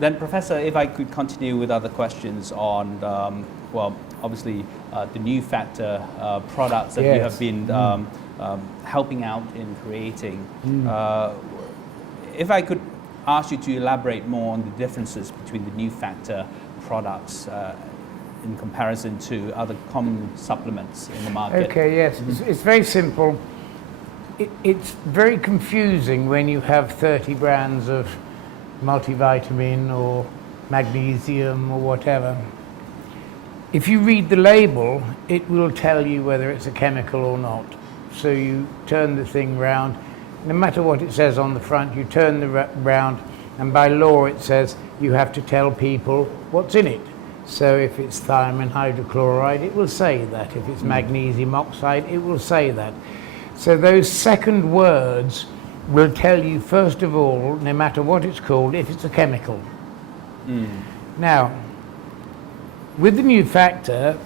Then, Professor, if I could continue with other questions on, well, obviously the new factor products that you have been helping out in creating. If I could ask you to elaborate more on the differences between the new factor products in comparison to other common supplements in the market. Okay, yes, it's very simple. It's very confusing when you have 30 brands of multivitamin or magnesium or whatever. If you read the label, it will tell you whether it's a chemical or not. So you turn the thing round. No matter what it says on the front, you turn the round, and by law it says you have to tell people what's in it. So if it's thiamine hydrochloride, it will say that. If it's magnesium oxide, it will say that. So those second words will tell you, first of all, no matter what it's called, if it's a chemical. Now, with the new factor,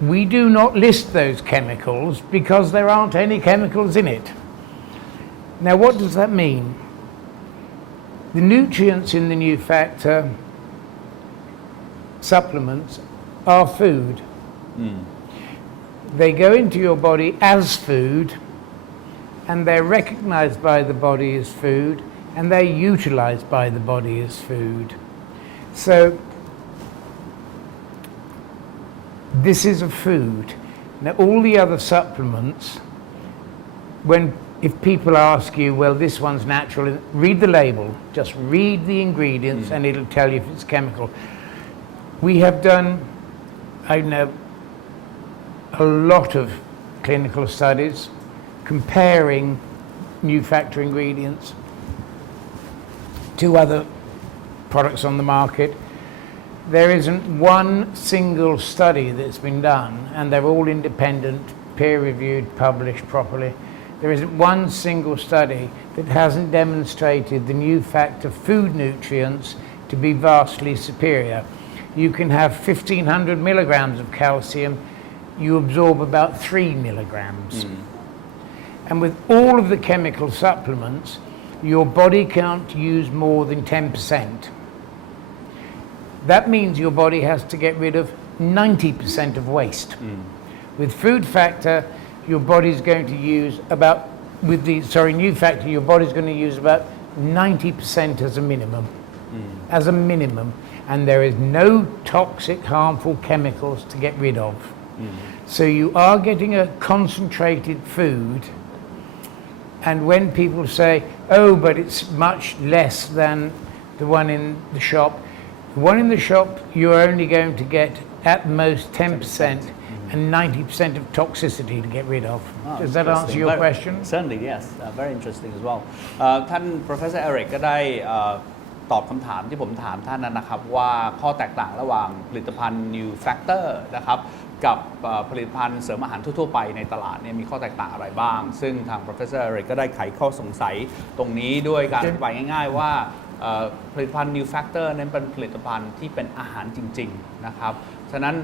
we do not list those chemicals because there aren't any chemicals in it. Now, what does that mean? The nutrients in the new factor supplements are food. They go into your body as food, and they're recognized by the body as food, and they're utilized by the body as food. So, this is a food. Now, all the other supplements, if people ask you, well, this one's natural, read the label. Just read the ingredients and it'll tell you if it's chemical. We have done, I know, a lot of clinical studies comparing new factor ingredients to other products on the market. There isn't one single study that's been done, and they're all independent, peer-reviewed, published properly. There isn't one single study that hasn't demonstrated the new factor food nutrients to be vastly superior. You can have 1,500 milligrams of calcium, you absorb about 3 milligrams. And with all of the chemical supplements, your body can't use more than 10%. That means your body has to get rid of 90% of waste. With food factor, your body's going to use about, new factor, your body's going to use about 90% as a minimum. As a minimum. And there is no toxic, harmful chemicals to get rid of. So you are getting a concentrated food, and when people say, oh, but it's much less than the one in the shop, the one in the shop you're only going to get at most 10% and 90% of toxicity to get rid of. Does that answer your question? Certainly, yes. Very interesting as well. ท่าน Professor Eric ก็ได้ตอบคำถามที่ผมถามท่านนะครับว่าข้อแตกต่างระหว่างผลิตภัณฑ์ New Factor นะครับกับผลิตภัณฑ์เสริมอาหารทั่วๆไปในตลาดเนี่ยมีข้อแตกต่างอะไรบ้างซึ่งทาง Professor Eric ก็ได้ไขข้อสงสัยตรงนี้ด้วยการอธิบายง่ายๆว่าผลิตภัณฑ์ New Factor นั้นเป็นผลิตภัณฑ์ที่เป็นอาหารจริงๆนะครับฉะนั้น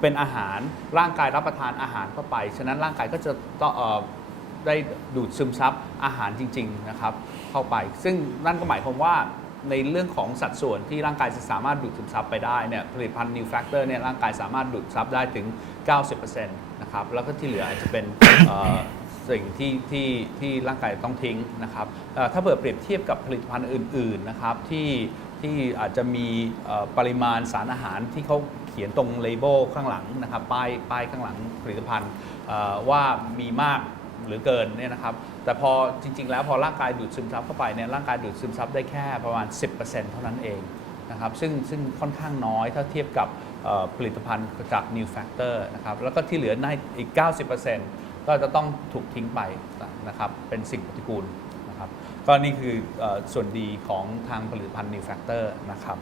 เป็นอาหารร่างกายรับประทานอาหารเข้าไปฉะนั้นร่างกายก็จะได้ดูดซึมซับอาหารจริงๆนะครับเข้าไปซึ่งนั่นก็หมายความว่าในเรื่องของสัดส่วนที่ร่างกายจะสามารถดูดซึมซับไปได้เนี่ยผลิตภัณฑ์ New Factor เนี่ยร่างกายสามารถดูดซับได้ถึง 90% นะครับแล้วก็ที่เหลืออาจจะเป็นสิ่งที่ร่างกายต้องทิ้งนะครับถ้าเปรียบเทียบกับผลิตภัณฑ์อื่นๆนะครับที่อาจจะมีปริมาณสารอาหารที่เขาเขียนตรงเลเบลข้างหลังนะครับป้ายข้างหลังผลิตภัณฑ์ว่ามีมากหรือเกินเนี่ยนะครับแต่พอจริงๆแล้วพอร่างกายดูดซึมซับเข้าไปเนี่ยร่างกายดูดซึมซับได้แค่ประมาณ 10% เท่านั้นเองนะครับซึ่งค่อนข้างน้อยถ้าเทียบกับผลิตภัณฑ์จาก New Factor นะครับแล้วก็ที่เหลือในอีก 90%ก็จะต้องถูกทิ้งไปนะครับเป็นสิ่งปฏิกูลนะครับก็นี่คือส่วนดีของทางผลิตภัณฑ์ New Factor นะครับ